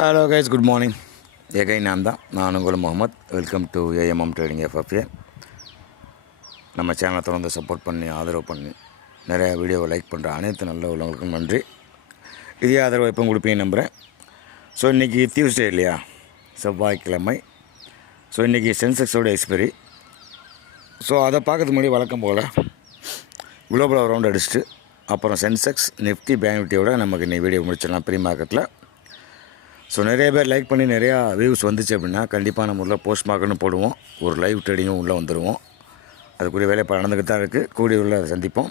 Hello guys good morning எகை நான் தான் நான் உங்கள் Mohammed welcome to AMM trading FFA நம்ம சேனலை தொடர்ந்து சப்போர்ட் பண்ணி ஆதரவு பண்ணி நிறையா வீடியோவை லைக் பண்ணுற அனைத்து நல்ல உள்ளவங்களுக்கும் நன்றி. இதே ஆதரவு எப்போ கொடுப்பீங்க நம்புகிறேன் ஸோ இன்றைக்கி டியூஸ்டே இல்லையா? செவ்வாய்க்கிழமை. ஸோ இன்றைக்கி சென்செக்ஸோட எக்ஸ்பைரி ஸோ அதை பார்க்கறதுக்கு முன்னாடி வழக்கம் போல் குளோபல் ரவுண்ட் அடிச்சுட்டு அப்புறம் சென்செக்ஸ் நிஃப்டி பேங்க் நிஃப்டியோட நமக்கு இன்னைக்கு வீடியோ முடிச்சிடலாம். ப்ரீ மார்க்கெட்டில் ஸோ நிறைய பேர் லைக் பண்ணி நிறையா வியூஸ் வந்துச்சு அப்படின்னா கண்டிப்பாக நம்ம உள்ள போஸ்ட் மார்க்கெட்னு போடுவோம். ஒரு லைவ் ட்ரேடிங்கும் உள்ளே வந்துடுவோம் அதுக்குரிய வேலை இப்போ நடந்துக்கிட்டு தான் இருக்குது கூடிய உள்ள அதை சந்திப்போம்.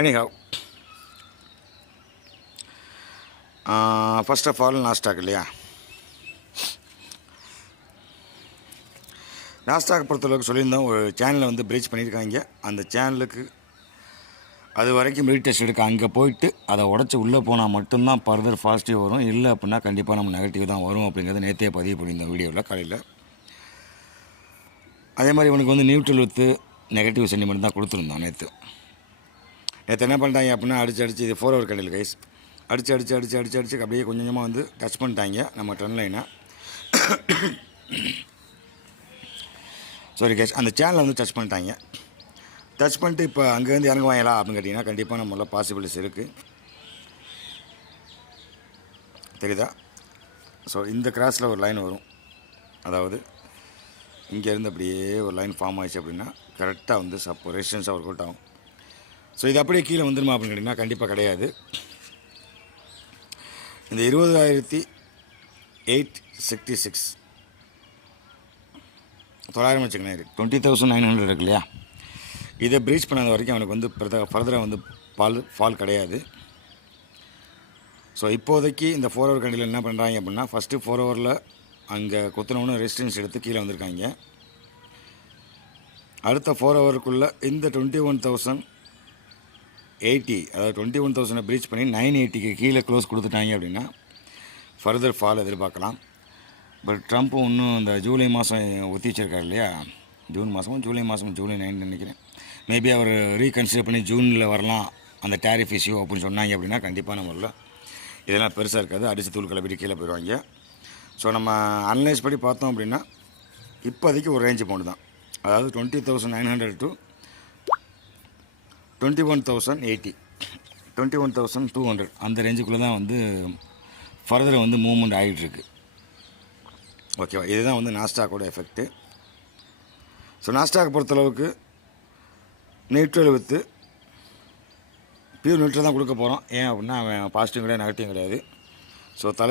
Anyhow first of all Nasdaq இல்லையா? நாஸ்டாக் பொறுத்தளவுக்கு சொல்லியிருந்தோம். ஒரு சேனலை வந்து பிரீச் பண்ணியிருக்காங்க. அந்த சேனலுக்கு அது வரைக்கும் ரீடெஸ்ட் எடுக்க அங்கே போயிட்டு அதை உடச்சி உள்ளே போனால் மட்டும்தான் ஃபர்தர் பாசிட்டிவ் வரும். இல்லை அப்படின்னா கண்டிப்பாக நம்ம நெகட்டிவ் தான் வரும் அப்படிங்கிறத நேற்றே பதிவு பண்ணியிருந்தோம் வீடியோவில் காலையில். அதே மாதிரி இவனுக்கு வந்து நியூட்ரல் வித்து நெகட்டிவ் சென்டிமெண்ட் தான் கொடுத்துருந்தோம் நேற்று நேற்று என்ன பண்ணிட்டாங்க அப்படின்னா அடிச்சு அடிச்சு இது ஃபோர் ஹவர் கடையில் கைஸ் அடிச்சு அடிச்சு அடிச்சு அடிச்சு அடிச்சு அப்படியே கொஞ்சம் கொஞ்சமாக வந்து டச் பண்ணிட்டாங்க நம்ம ட்ரெண்ட் லைனை சாரி கேஸ் அந்த சேனலை வந்து டச் பண்ணிட்டாங்க. டச் பண்ணிட்டு இப்போ அங்கேருந்து இறங்குவாங்களா அப்படின்னு கேட்டிங்கன்னா கண்டிப்பாக நம்மள பாசிபிலிட்டிஸ் இருக்குது தெரியுதா? ஸோ இந்த கிராஸில் ஒரு லைன் வரும். அதாவது இங்கேருந்து அப்படியே ஒரு லைன் ஃபார்ம் ஆயிடுச்சு அப்படின்னா கரெக்டாக வந்து சப்போ ரெசிஸ்டன்ஸாக ஒர்க் அவுட் ஆகும். ஸோ இது அப்படியே கீழே வந்துருமா அப்படின்னு கேட்டிங்கன்னா கண்டிப்பாக கிடையாது. இந்த இருபதாயிரத்தி எயிட் சிக்ஸ்டி சிக்ஸ் தொள்ளாயிரம் வச்சுக்கணும் டுவெண்ட்டி தௌசண்ட் நைன் ஹண்ட்ரட் இருக்கு இல்லையா? இதை ப்ரீச் பண்ணாத வரைக்கும் அவனுக்கு வந்து ஃபர்தராக வந்து பால் ஃபால் கிடையாது. ஸோ இப்போதைக்கு இந்த ஃபோர் ஹவர் கண்டியில் என்ன பண்ணுறாங்க அப்படின்னா ஃபஸ்ட்டு ஃபோர் ஹவரில் அங்கே குத்தினவனும் ரெசிஸ்டன்ஸ் எடுத்து கீழே வந்திருக்காங்க. அடுத்த ஃபோர் ஹவருக்குள்ளே இந்த டுவெண்ட்டி ஒன் தௌசண்ட் எயிட்டி அதாவது டுவெண்ட்டி ஒன் தௌசண்டை ப்ரீச் பண்ணி நைன் எயிட்டிக்கு கீழே க்ளோஸ் கொடுத்துட்டாங்க அப்படின்னா ஃபர்தர் ஃபால் எதிர்பார்க்கலாம். பட் ட்ரம்ப் இன்னும் இந்த ஜூலை மாதம் ஒத்தி வச்சிருக்காரு இல்லையா? ஜூன் மாதமும் ஜூலை மாதமும் ஜூலை நைன் நினைக்கிறேன். மேபி அவர் ரீகன்சிடர் பண்ணி ஜூனில் வரலாம் அந்த டேரிஃப் இஷ்யூ அப்படின்னு சொன்னாங்க அப்படின்னா கண்டிப்பாக நம்ம உள்ள இதெல்லாம் பெருசாக இருக்காது. அடித்து தூள் கிளப்பிட்டு கீழே போயிடுவாங்க. ஸோ நம்ம அனலைஸ் படி பார்த்தோம் அப்படின்னா இப்போதைக்கு ஒரு ரேஞ்சு பவுண்டு தான். அதாவது twenty thousand nine hundred to twenty one thousand eighty twenty one thousand two hundred அந்த ரேஞ்சுக்குள்ளே தான் வந்து ஃபர்தர் வந்து மூவ்மெண்ட் ஆகிட்டுருக்கு ஓகேவா இதுதான் வந்து நாஸ்டாக்கோட எஃபெக்ட்டு ஸோ நாஸ்டாக் பொறுத்தளவுக்கு நியூட்ரல் வித்து பியூர் நியூட்ரல் தான் கொடுக்க போகிறோம் ஏன் அப்படின்னா அவன் பாசிட்டிவ் கிடையாது நெகட்டிவ் கிடையாது. ஸோ தலை